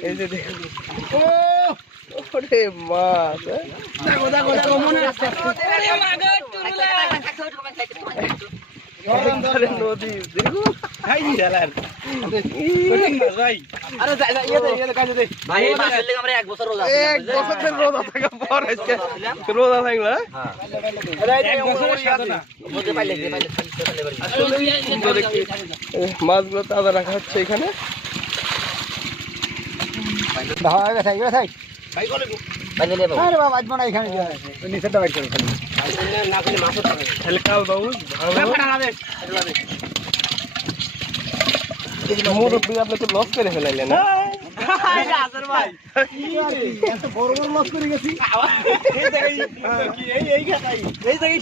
এই যে ওরে মাছ নদী দেখো মাছগুলো তাজা রাখা হচ্ছে এখানে। মুরব্বী আপনি তো লস করে ফেলাইলেন না? বড় বড় লস করে গেছি। এই জায়গায়